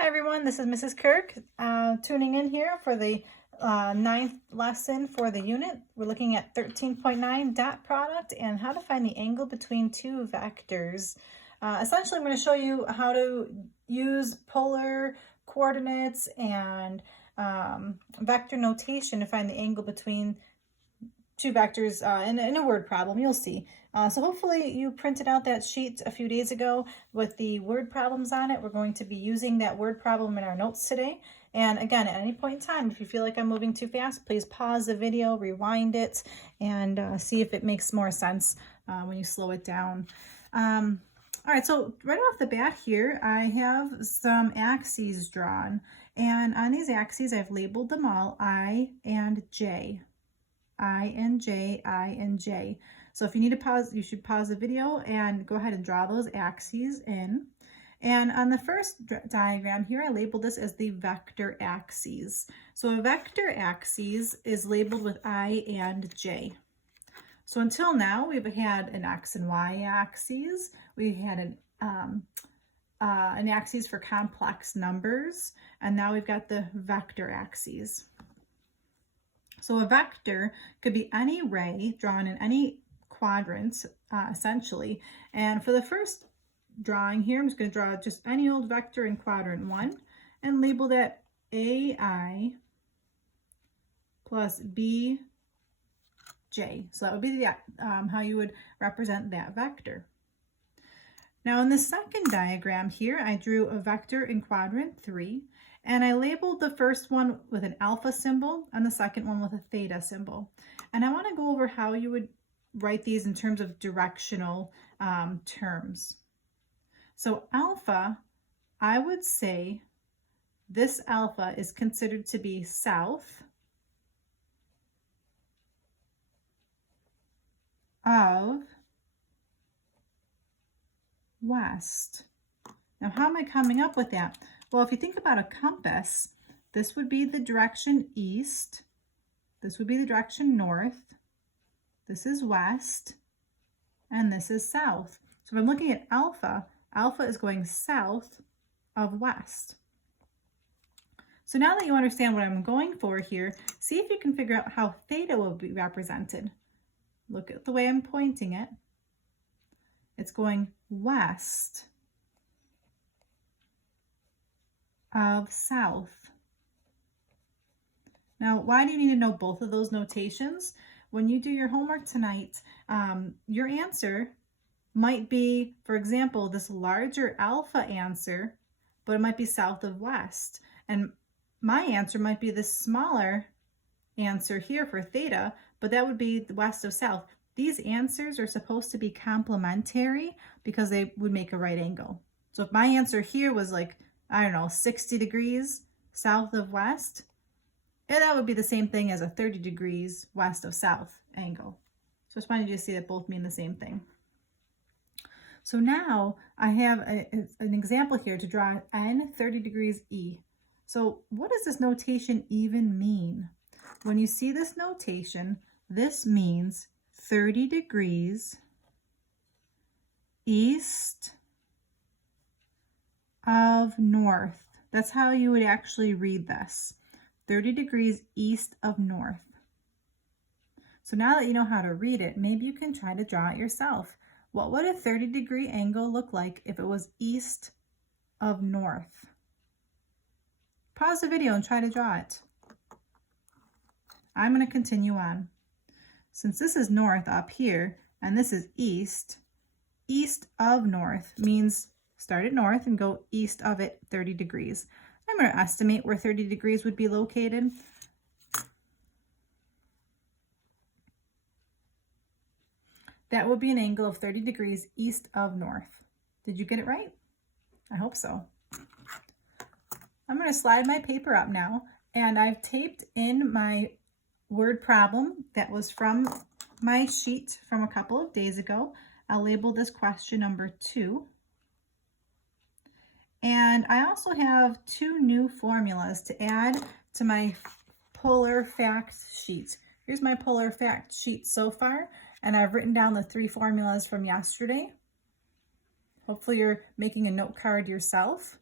Hi everyone, this is Mrs. Kirk tuning in here for the ninth lesson for the unit. We're looking at 13.9 dot product and how to find the angle between two vectors. Essentially, I'm going to show you how to use polar coordinates and vector notation to find the angle between two vectors in a word problem. You'll see. So hopefully you printed out that sheet a few days ago with the word problems on it. We're going to be using that word problem in our notes today. And again, at any point in time, if you feel like I'm moving too fast, please pause the video, rewind it, and see if it makes more sense when you slow it down. All right, so right off the bat here, I have some axes drawn. And on these axes, I've labeled them all I and J. I and J, I and J. So if you need to pause, you should pause the video and go ahead and draw those axes in. And on the first diagram here, I labeled this as the vector axes. So a vector axis is labeled with I and J. So until now, we've had an X and Y axis. We had an axis for complex numbers, and now we've got the vector axes. So a vector could be any ray drawn in any quadrant, essentially. And for the first drawing here, I'm just going to draw just any old vector in quadrant 1 and label that AI plus BJ. So that would be the, how you would represent that vector. Now in the second diagram here, I drew a vector in quadrant 3. And I labeled the first one with an alpha symbol and the second one with a theta symbol. And I want to go over how you would write these in terms of directional terms. So alpha, I would say this alpha is considered to be south of west. Now, how am I coming up with that? Well, if you think about a compass, this would be the direction east. This would be the direction north. This is west. And this is south. So if I'm looking at alpha, alpha is going south of west. So now that you understand what I'm going for here, see if you can figure out how theta will be represented. Look at the way I'm pointing it. It's going west of south. Now, why do you need to know both of those notations? When you do your homework tonight, your answer might be, for example, this larger alpha answer, but it might be south of west. And my answer might be this smaller answer here for theta, but that would be the west of south. These answers are supposed to be complementary because they would make a right angle. So if my answer here was like, I don't know, 60 degrees south of west, and that would be the same thing as a 30 degrees west of south angle. So I just wanted you to see that both mean the same thing. So now I have an example here to draw n 30 degrees E. So what does this notation even mean? When you see this notation, this means 30 degrees east of north. That's how you would actually read this. 30 degrees east of north. So now that you know how to read it, maybe you can try to draw it yourself. What would a 30-degree angle look like if it was east of north? Pause the video and try to draw it. I'm going to continue on. Since this is north up here and this is east, east of north means start at north and go east of it 30 degrees. I'm going to estimate where 30 degrees would be located. That would be an angle of 30 degrees east of north. Did you get it right? I hope so. I'm going to slide my paper up now, and I've taped in my word problem that was from my sheet from a couple of days ago. I'll label this question number 2. And I also have 2 new formulas to add to my polar facts sheet. Here's my polar fact sheet so far, and I've written down the 3 formulas from yesterday. Hopefully you're making a note card yourself.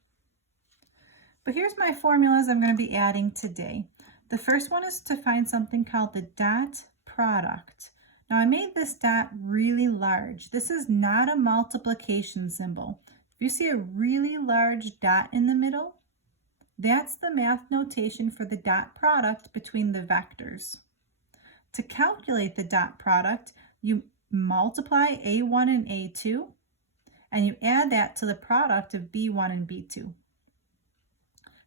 But here's my formulas I'm going to be adding today. The first one is to find something called the dot product. Now I made this dot really large. This is not a multiplication symbol. If you see a really large dot in the middle, that's the math notation for the dot product between the vectors. To calculate the dot product, you multiply A1 and A2, and you add that to the product of B1 and B2.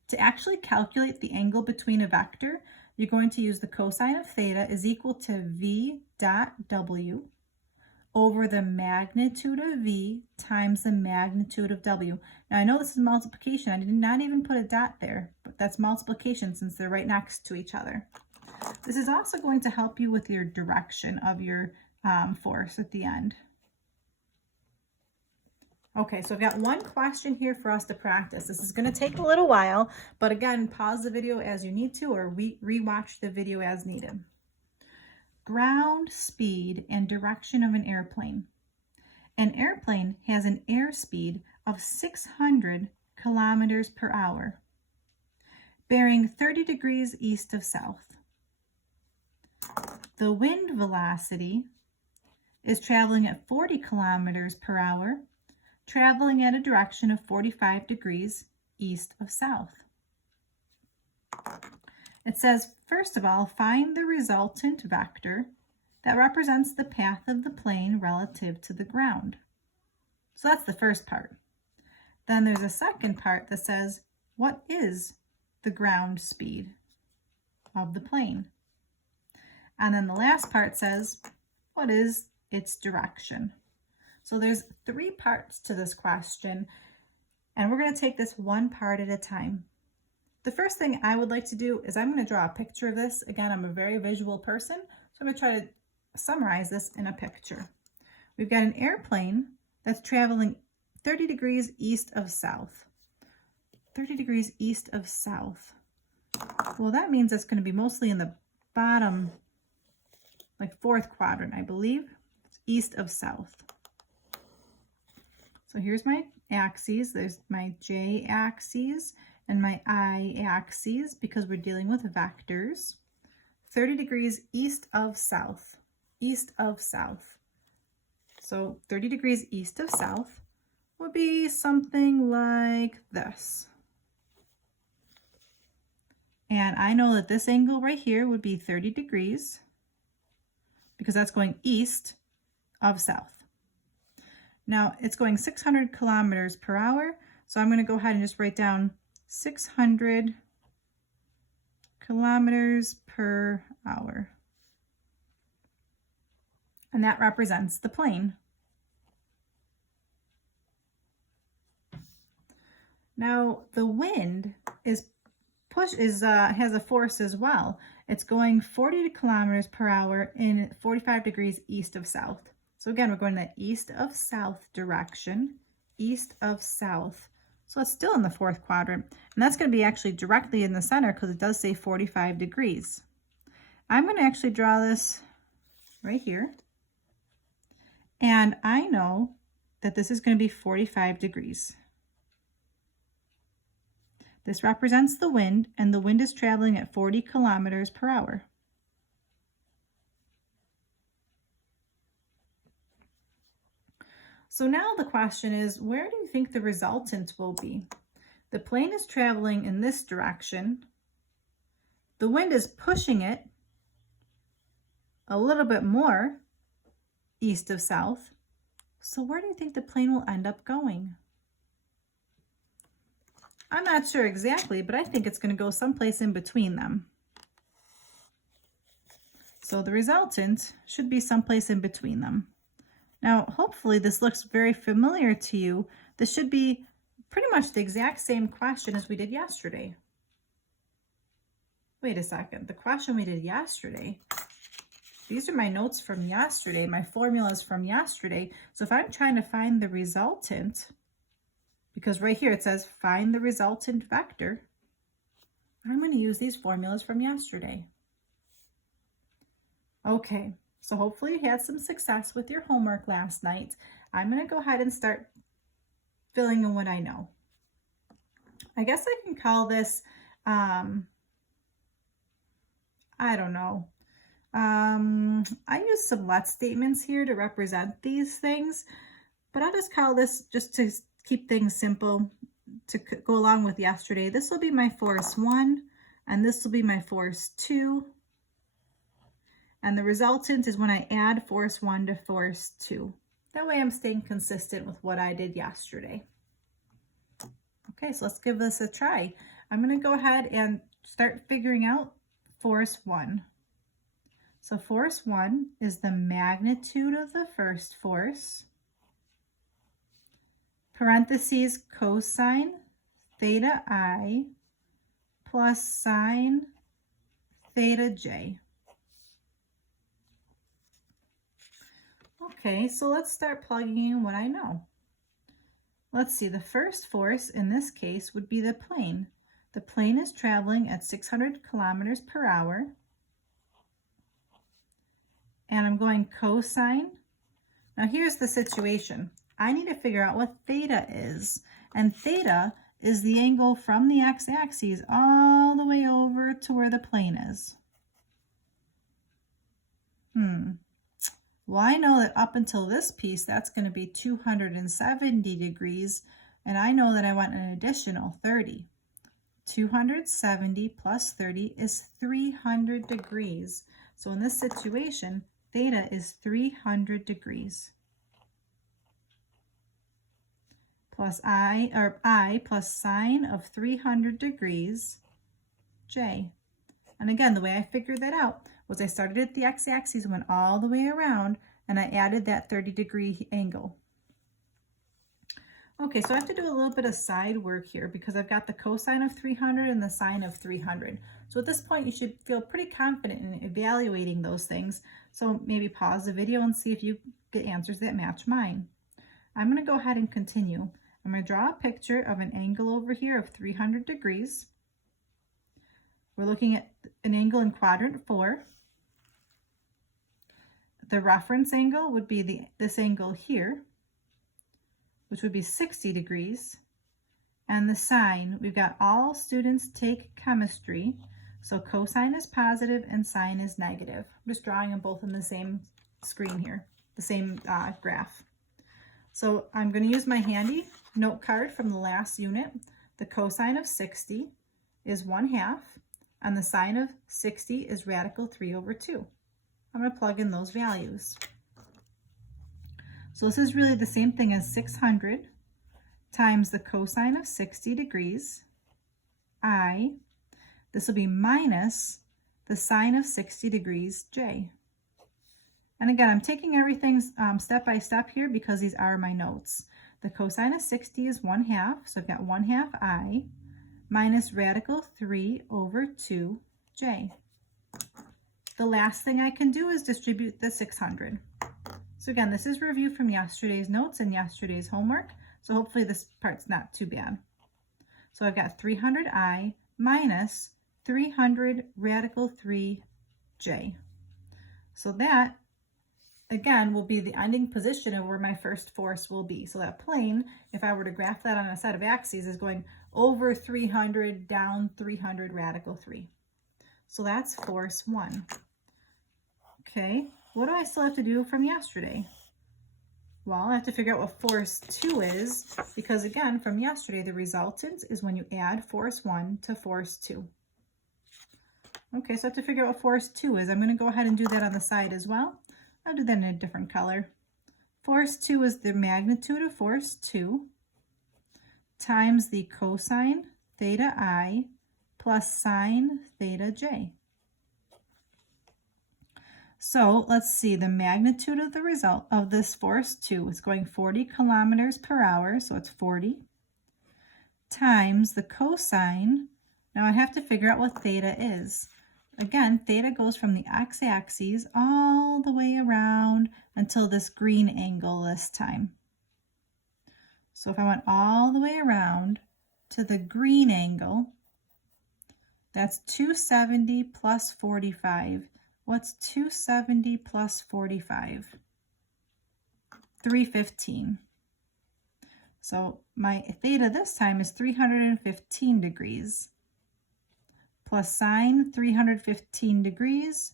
To actually calculate the angle between a vector, you're going to use the cosine of theta is equal to V dot W over the magnitude of V times the magnitude of W. Now I know this is multiplication. I did not even put a dot there, but that's multiplication since they're right next to each other. This is also going to help you with your direction of your force at the end. Okay, so I've got one question here for us to practice. This is going to take a little while, but again, pause the video as you need to or re-watch the video as needed. Ground speed and direction of an airplane. An airplane has an airspeed of 600 kilometers per hour, bearing 30 degrees east of south. The wind velocity is traveling at 40 kilometers per hour, traveling at a direction of 45 degrees east of south. It says, first of all, find the resultant vector that represents the path of the plane relative to the ground. So that's the first part. Then there's a second part that says, what is the ground speed of the plane? And then the last part says, what is its direction? So there's 3 parts to this question, and we're going to take this one part at a time. The first thing I would like to do is I'm going to draw a picture of this. Again, I'm a very visual person, so I'm going to try to summarize this in a picture. We've got an airplane that's traveling 30 degrees east of south. 30 degrees east of south. Well, that means it's going to be mostly in the bottom, like 4th quadrant, I believe. It's east of south. So here's my axes. There's my J axes and my I axes because we're dealing with vectors. 30 degrees east of south. East of south. So 30 degrees east of south would be something like this. And I know that this angle right here would be 30 degrees because that's going east of south. Now it's going 600 kilometers per hour. So I'm going to go ahead and just write down 600 kilometers per hour. And that represents the plane. Now the wind has a force as well. It's going 40 kilometers per hour in 45 degrees east of south. So again, we're going the east of south direction, east of south. So it's still in the 4th quadrant. And that's going to be actually directly in the center because it does say 45 degrees. I'm going to actually draw this right here. And I know that this is going to be 45 degrees. This represents the wind, and the wind is traveling at 40 kilometers per hour. So now the question is, where do you think the resultant will be? The plane is traveling in this direction. The wind is pushing it a little bit more east of south. So where do you think the plane will end up going? I'm not sure exactly, but I think it's going to go someplace in between them. So the resultant should be someplace in between them. Now, hopefully this looks very familiar to you. This should be pretty much the exact same question as we did yesterday. Wait a second, the question we did yesterday, these are my notes from yesterday, my formulas from yesterday. So if I'm trying to find the resultant, because right here it says find the resultant vector, I'm going to use these formulas from yesterday. Okay, so hopefully you had some success with your homework last night. I'm going to go ahead and start filling in what I know. I guess I can call this, I don't know. I use some let statements here to represent these things, but I'll just call this, just to keep things simple, to go along with yesterday. This will be my force 1, and this will be my force 2. And the resultant is when I add force 1 to force 2. That way I'm staying consistent with what I did yesterday. Okay, so let's give this a try. I'm going to go ahead and start figuring out force 1. So force 1 is the magnitude of the first force, parentheses cosine theta I plus sine theta j. Okay, so let's start plugging in what I know. Let's see, the first force in this case would be the plane. The plane is traveling at 600 kilometers per hour. And I'm going cosine. Now here's the situation. I need to figure out what theta is. And theta is the angle from the x-axis all the way over to where the plane is. Well, I know that up until this piece, that's going to be 270 degrees. And I know that I want an additional 30. 270 plus 30 is 300 degrees. So in this situation, theta is 300 degrees. Plus I plus sine of 300 degrees, j. And again, the way I figured that out was I started at the x-axis, went all the way around, and I added that 30-degree angle. Okay, so I have to do a little bit of side work here because I've got the cosine of 300 and the sine of 300. So at this point, you should feel pretty confident in evaluating those things. So maybe pause the video and see if you get answers that match mine. I'm going to go ahead and continue. I'm going to draw a picture of an angle over here of 300 degrees. We're looking at an angle in quadrant 4. The reference angle would be this angle here, which would be 60 degrees. And the sine, we've got all students take chemistry, so cosine is positive and sine is negative. I'm just drawing them both in the same screen here, the same graph. So I'm going to use my handy note card from the last unit. The cosine of 60 is 1/2, and the sine of 60 is radical 3/2. I'm going to plug in those values. So this is really the same thing as 600 times the cosine of 60 degrees, I. This will be minus the sine of 60 degrees, j. And again, I'm taking everything step by step here because these are my notes. The cosine of 60 is 1/2, so I've got 1/2 I minus radical 3/2 j. The last thing I can do is distribute the 600. So again, this is review from yesterday's notes and yesterday's homework, so hopefully this part's not too bad. So I've got 300I minus 300 radical 3j. So that, again, will be the ending position of where my first force will be. So that plane, if I were to graph that on a set of axes, is going over 300, down 300 radical 3. So that's force 1. Okay, what do I still have to do from yesterday? Well, I have to figure out what force 2 is, because again, from yesterday, the resultant is when you add force 1 to force 2. Okay, so I have to figure out what force 2 is. I'm going to go ahead and do that on the side as well. I'll do that in a different color. Force 2 is the magnitude of force 2 times the cosine theta I plus sine theta j. So let's see, the magnitude of the result of this force 2 is going 40 kilometers per hour, so it's 40, times the cosine. Now I have to figure out what theta is. Again, theta goes from the x-axis all the way around until this green angle this time. So if I went all the way around to the green angle, that's 270 plus 45. What's 270 plus 45? 315. So my theta this time is 315 degrees plus sine 315 degrees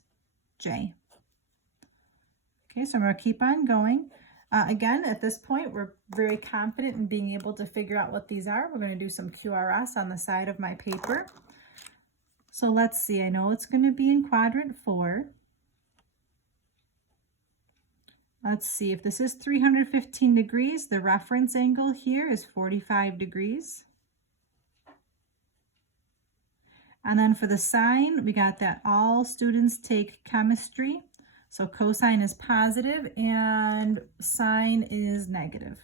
J. Okay, so I'm going to keep on going. Again, at this point, we're very confident in being able to figure out what these are. We're going to do some QRS on the side of my paper. So let's see, I know it's going to be in quadrant 4. Let's see, if this is 315 degrees, the reference angle here is 45 degrees. And then for the sine, we got that all students take chemistry. So cosine is positive and sine is negative.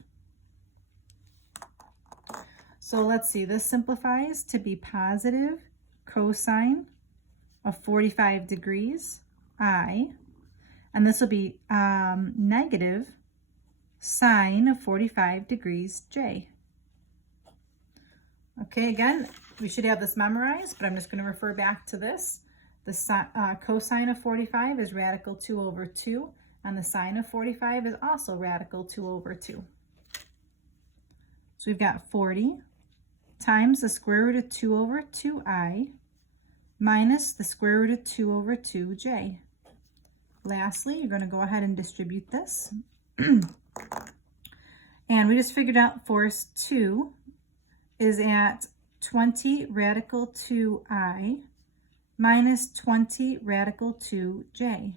So let's see, this simplifies to be positive cosine of 45 degrees, I. And this will be negative sine of 45 degrees J. Okay, again, we should have this memorized, but I'm just going to refer back to this. The cosine of 45 is radical 2 over 2, and the sine of 45 is also radical 2 over 2. So we've got 40 times the square root of 2 over 2i minus the square root of 2 over 2j. Lastly, you're going to go ahead and distribute this. And we just figured out force 2 is at 20 radical 2i minus 20 radical 2j.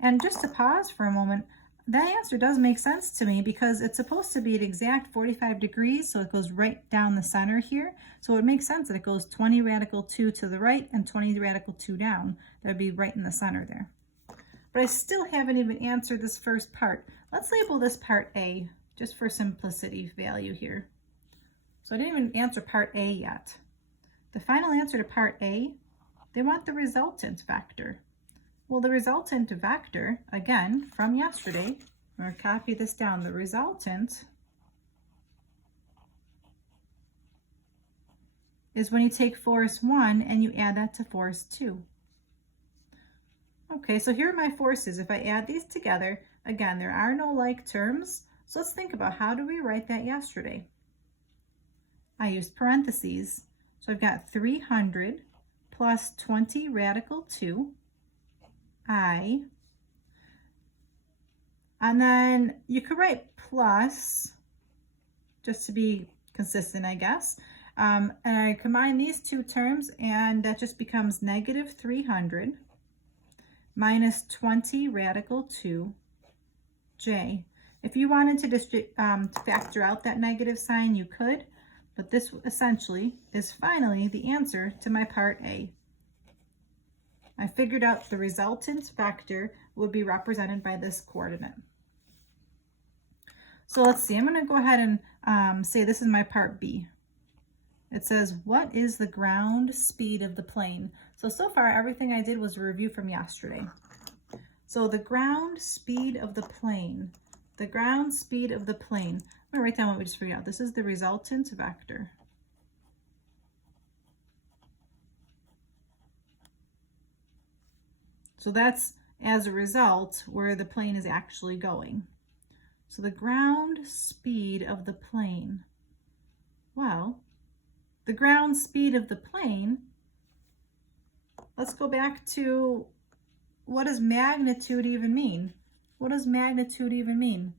And just to pause for a moment, that answer does make sense to me because it's supposed to be at exact 45 degrees, so it goes right down the center here. So it makes sense that it goes 20 radical 2 to the right and 20 radical 2 down. That would be right in the center there. But I still haven't even answered this first part. Let's label this part A, just for simplicity value here. So I didn't even answer part A yet. The final answer to part A, they want the resultant vector. Well, the resultant vector, again, from yesterday, I'm going to copy this down. The resultant is when you take force 1 and you add that to force 2. Okay, so here are my forces. If I add these together, again, there are no like terms. So let's think about how do we write that yesterday? I used parentheses. So I've got 300 plus 20 radical 2, I. And then you could write plus, just to be consistent, I guess. And I combine these two terms, and that just becomes negative 300 minus 20 radical 2j. If you wanted to factor out that negative sign, you could, but this essentially is finally the answer to my part A. I figured out the resultant vector would be represented by this coordinate. So let's see, I'm going to go ahead and say this is my part B. It says, what is the ground speed of the plane? So far, everything I did was a review from yesterday. So the ground speed of the plane, I'm going to write down what we just figured out. This is the resultant vector. So that's as a result where the plane is actually going. So the ground speed of the plane. Well, the ground speed of the plane, let's go back to, what does magnitude even mean? What does magnitude even mean?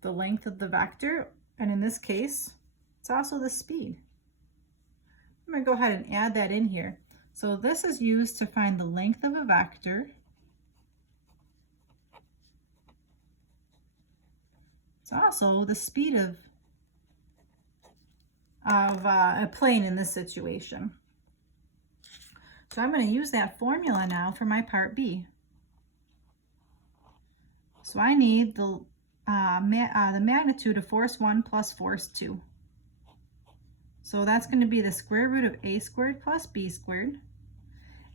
The length of the vector, and in this case, it's also the speed. I'm going to go ahead and add that in here. So this is used to find the length of a vector. It's also the speed of a plane in this situation. So I'm going to use that formula now for my part B. So I need the magnitude of force 1 plus force 2. So that's going to be the square root of a squared plus b squared.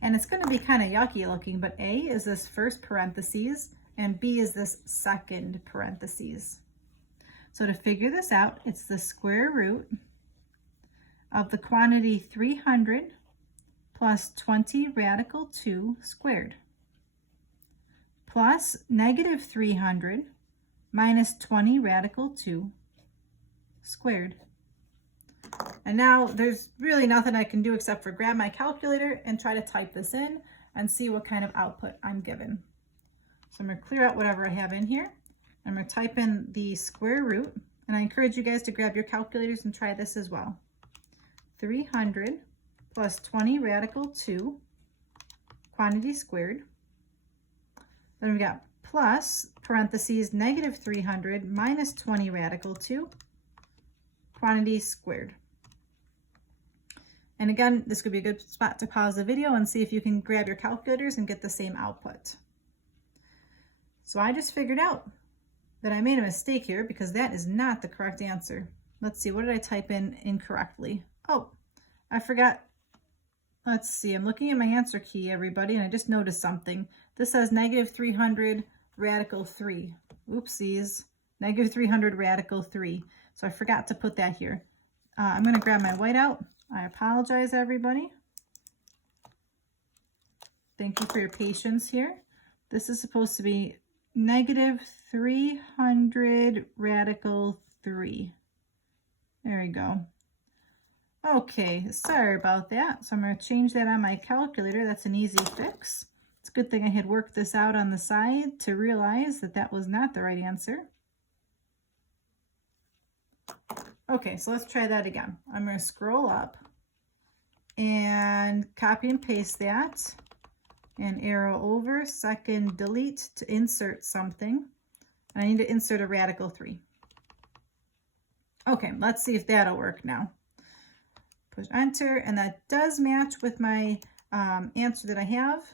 And it's going to be kind of yucky looking, but a is this first parentheses and b is this second parentheses. So to figure this out, it's the square root of the quantity 300 plus 20 radical 2 squared plus negative 300 minus 20 radical 2 squared. And now there's really nothing I can do except for grab my calculator and try to type this in and see what kind of output I'm given. So I'm going to clear out whatever I have in here. I'm going to type in the square root, and I encourage you guys to grab your calculators and try this as well. 300 plus 20 radical 2 quantity squared. Then we got plus parentheses negative 300 minus 20 radical 2 quantity squared. And again, this could be a good spot to pause the video and see if you can grab your calculators and get the same output. So I just figured out that I made a mistake here because that is not the correct answer. Let's see, what did I type in incorrectly? Oh, I forgot. Let's see, I'm looking at my answer key, everybody, and I just noticed something. This says negative 300 radical 3. Oopsies, negative 300 radical 3. So I forgot to put that here. I'm going to grab my whiteout. I apologize, everybody. Thank you for your patience here. This is supposed to be negative 300 radical 3. There we go. Okay, sorry about that. So I'm going to change that on my calculator. That's an easy fix. It's a good thing I had worked this out on the side to realize that that was not the right answer. Okay, so let's try that again. I'm going to scroll up and copy and paste that and arrow over, second delete to insert something. And I need to insert a radical 3. Okay, let's see if that'll work now. Push enter, and that does match with my answer that I have.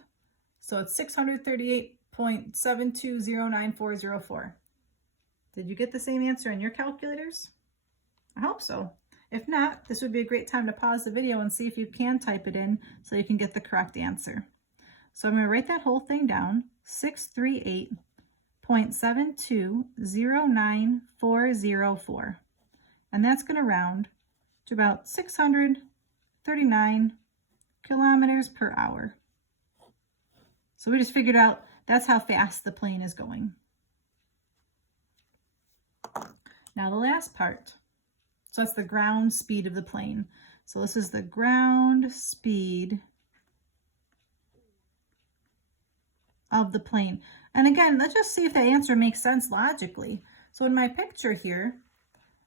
So it's 638.72094004. Did you get the same answer on your calculators? I hope so. If not, this would be a great time to pause the video and see if you can type it in so you can get the correct answer. So I'm going to write that whole thing down, 638.7209404. And that's going to round to about 639 kilometers per hour. So we just figured out that's how fast the plane is going. Now the last part. So that's the ground speed of the plane. So this is the ground speed of the plane. And again, let's just see if that answer makes sense logically. So in my picture here,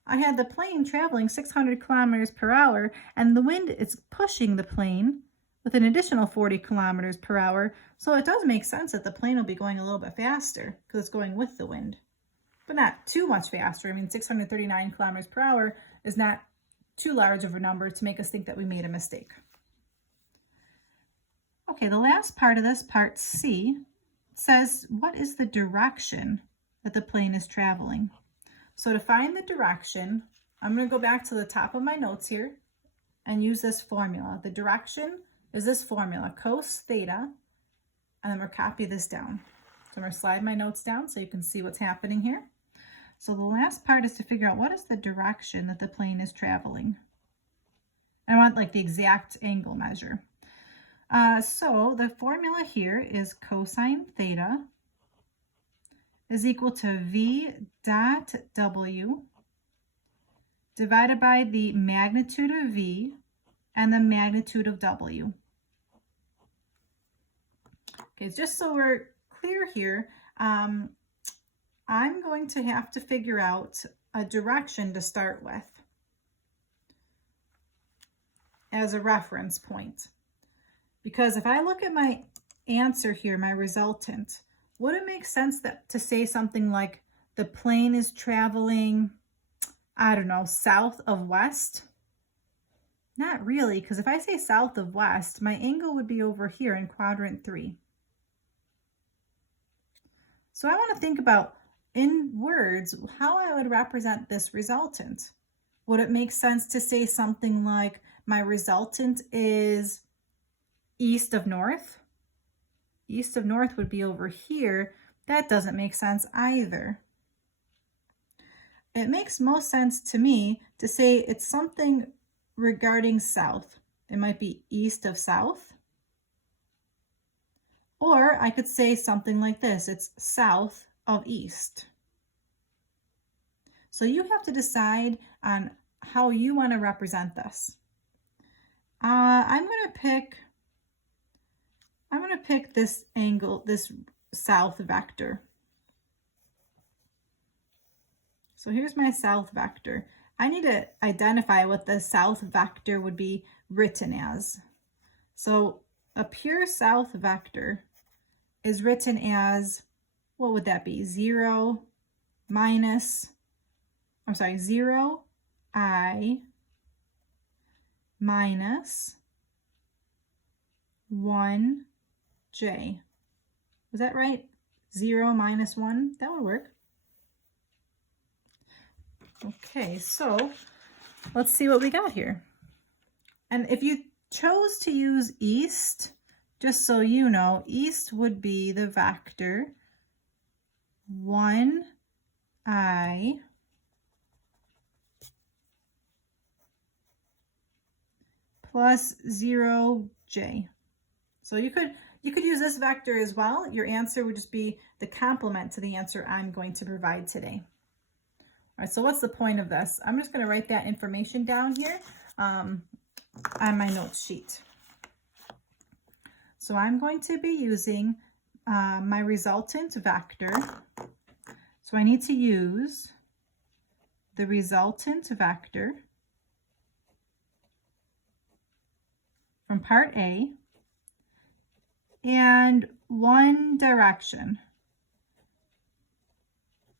I had the plane traveling 600 kilometers per hour, and the wind is pushing the plane with an additional 40 kilometers per hour. So it does make sense that the plane will be going a little bit faster because it's going with the wind, but not too much faster. I mean, 639 kilometers per hour is not too large of a number to make us think that we made a mistake. Okay, the last part of this, part C, says what is the direction that the plane is traveling? So to find the direction, I'm going to go back to the top of my notes here and use this formula. The direction is this formula, cos theta, and I'm going to copy this down. So I'm going to slide my notes down so you can see what's happening here. So the last part is to figure out what is the direction that the plane is traveling. I want like the exact angle measure. So the formula here is cosine theta is equal to V dot W divided by the magnitude of V and the magnitude of W. Okay, just so we're clear here, I'm going to have to figure out a direction to start with as a reference point. Because if I look at my answer here, my resultant, would it make sense that to say something like the plane is traveling, I don't know, south of west? Not really, because if I say south of west, my angle would be over here in quadrant 3. So I want to think about, in words, how I would represent this resultant. Would it make sense to say something like my resultant is east of north? East of north would be over here. That doesn't make sense either. It makes most sense to me to say it's something regarding south. It might be east of south. Or I could say something like this. It's south of east. So you have to decide on how you want to represent this. I'm going to pick this angle, this south vector. So here's my south vector. I need to identify what the south vector would be written as. So a pure south vector is written as, what would that be? 0 I minus 1j. Was that right? 0 minus 1? That would work. Okay, so let's see what we got here. And if you chose to use east, just so you know, east would be the vector 1I plus 0j. So you could use this vector as well. Your answer would just be the complement to the answer I'm going to provide today. All right, so what's the point of this? I'm just going to write that information down here on my notes sheet. So I'm going to be using my resultant vector. So I need to use the resultant vector from part A and one direction.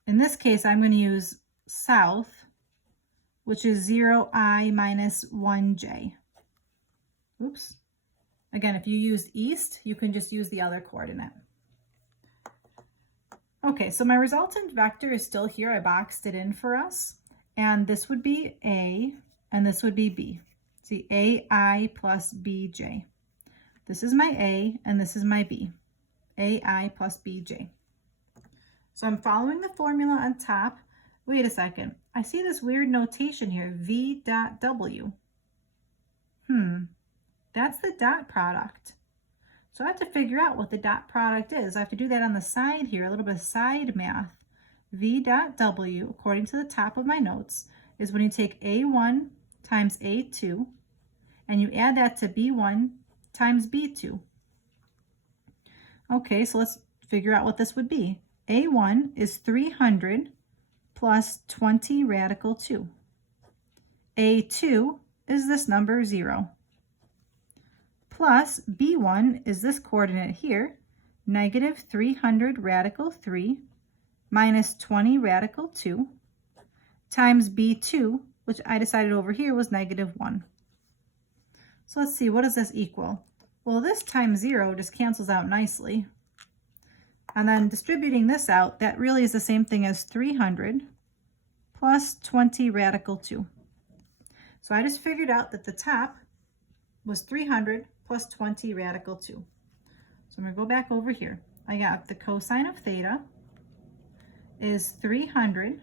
In this case, I'm going to use south, which is 0I minus 1j. Oops. Again, if you use east, you can just use the other coordinate. Okay, so my resultant vector is still here. I boxed it in for us. And this would be A, and this would be B. See, AI plus BJ. This is my A, and this is my B. AI plus BJ. So I'm following the formula on top. Wait a second. I see this weird notation here, V dot W. That's the dot product. So I have to figure out what the dot product is. I have to do that on the side here, a little bit of side math. V dot W, according to the top of my notes, is when you take A1 times A2, and you add that to B1 times B2. Okay, so let's figure out what this would be. A1 is 300 plus 20 radical 2. A2 is this number 0. Plus B1 is this coordinate here, negative 300 radical 3 minus 20 radical 2 times B2, which I decided over here was negative 1. So let's see, what does this equal? Well, this times 0 just cancels out nicely. And then distributing this out, that really is the same thing as 300 plus 20 radical 2. So I just figured out that the top was 300 plus 20 radical 2. So I'm going to go back over here. I got the cosine of theta is 300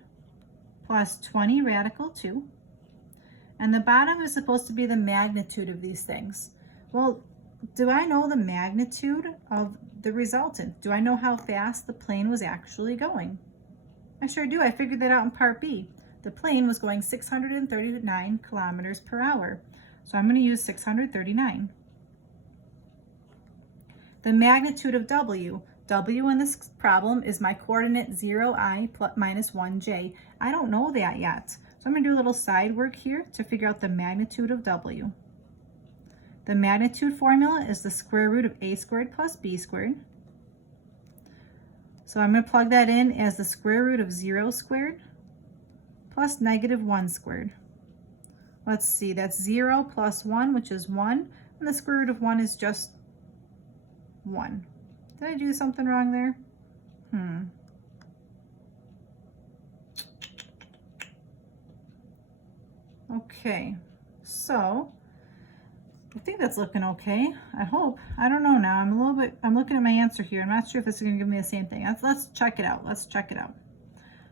plus 20 radical 2. And the bottom is supposed to be the magnitude of these things. Well, do I know the magnitude of the resultant? Do I know how fast the plane was actually going? I sure do. I figured that out in part B. The plane was going 639 kilometers per hour. So I'm going to use 639. The magnitude of W. W in this problem is my coordinate 0I minus 1j. I don't know that yet. So I'm going to do a little side work here to figure out the magnitude of W. The magnitude formula is the square root of a squared plus b squared. So I'm going to plug that in as the square root of 0 squared plus negative 1 squared. Let's see, that's 0 plus 1, which is 1, and the square root of 1 is just 1. Did I do something wrong there? Okay, so I think that's looking okay. I hope. I don't know now. I'm looking at my answer here. I'm not sure if this is going to give me the same thing. Let's check it out. Let's check it out.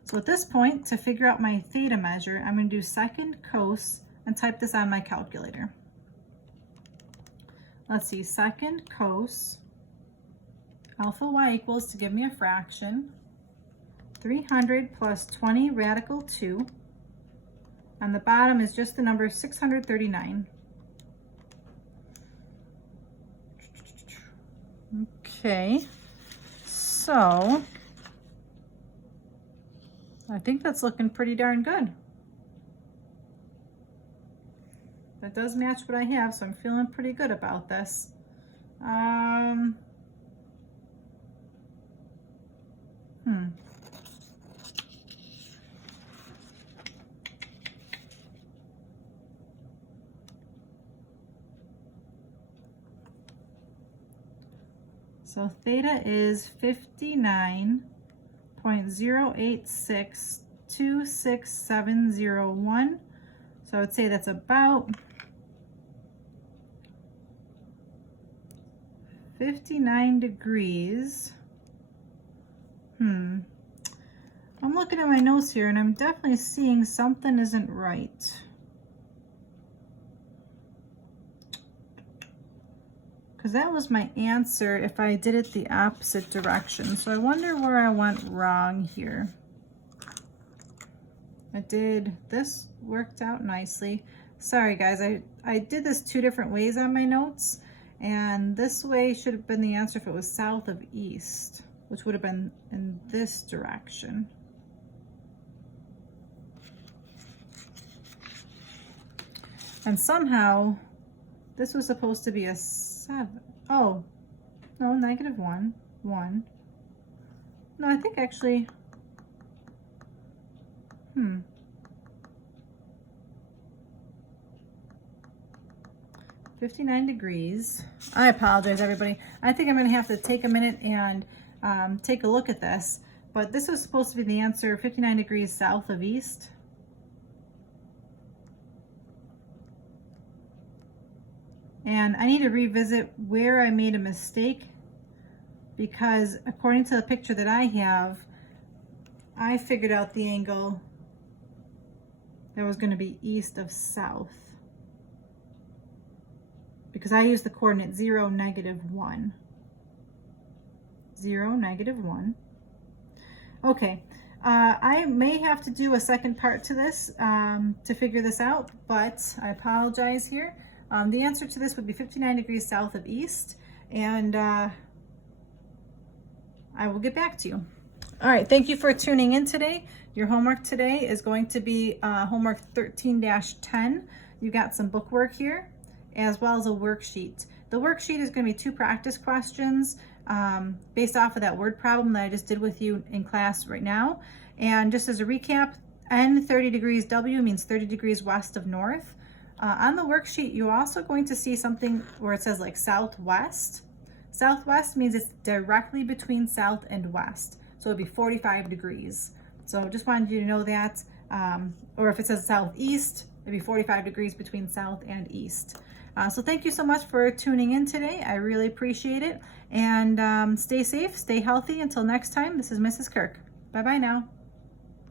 So at this point, to figure out my theta measure, I'm going to do second cos and type this on my calculator. Let's see, second cos alpha y equals, to give me a fraction, 300 plus 20 radical 2 On the bottom is just the number 639. Okay, so I think that's looking pretty darn good. That does match what I have, so I'm feeling pretty good about this. So theta is 59.086267001. So I would say that's about 59 degrees. I'm looking at my notes here and I'm definitely seeing something isn't right. Because that was my answer if I did it the opposite direction. So I wonder where I went wrong here. This worked out nicely. Sorry guys, I did this 2 different ways on my notes. And this way should have been the answer if it was south of east, which would have been in this direction. And somehow this was supposed to be a 7. Oh, no, -1, 1. No, I think actually, 59 degrees. I apologize, everybody. I think I'm going to have to take a minute and take a look at this. But this was supposed to be the answer, 59 degrees south of east. And I need to revisit where I made a mistake, because according to the picture that I have, I figured out the angle that was going to be east of south, because I used the coordinate 0, -1. 0, -1. Okay, I may have to do a second part to this to figure this out, but I apologize here. The answer to this would be 59 degrees south of east, and I will get back to you. All right, thank you for tuning in today. Your homework today is going to be homework 13-10. You got some book work here, as well as a worksheet. The worksheet is going to be 2 practice questions based off of that word problem that I just did with you in class right now. And just as a recap, N 30 degrees W means 30 degrees west of north. On the worksheet, you're also going to see something where it says like southwest. Southwest means it's directly between south and west. So it'd be 45 degrees. So just wanted you to know that. Or if it says southeast, it'd be 45 degrees between south and east. So thank you so much for tuning in today. I really appreciate it. And stay safe, stay healthy. Until next time, this is Mrs. Kirk. Bye-bye now.